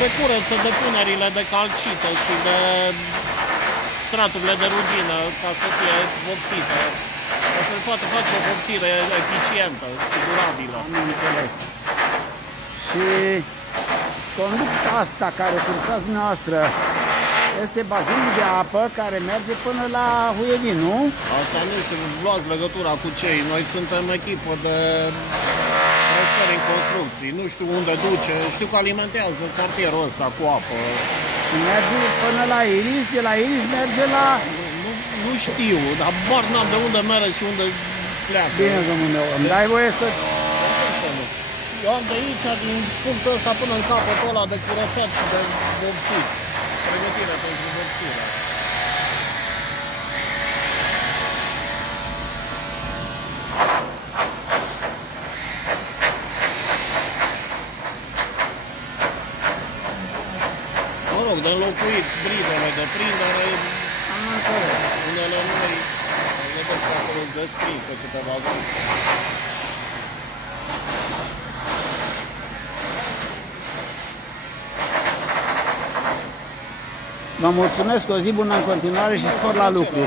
se curăță depunerile de calcită și de straturile de rugină ca să fie vopsită. Ca să poată face o vopsire eficientă și durabilă. Am înțeles. Și conducta asta care cursați dumneavoastră este bazinul de apă care merge până la Huiedin, nu? Asta nu știu, luați legătura cu cei. Noi suntem echipă de prestări în construcții. Nu știu unde duce, știu că alimentează cartierul ăsta cu apă. Merge până la Iris, de la Iris merge la... Nu știu, dar bar n-am de unde merge și unde pleacă. Bine, domnul meu, îmi dai voie să... Eu am de aici, din punctul ăsta până în capătul ăla de curățat și de vopsit. Pregătire pentru vopsire. Mă rog, de înlocuit bridele de prindere, Am înțeles. unele noi le vezi că acolo desprinse câteva vreme. Vă mulțumesc, o zi bună în continuare și spor la lucru.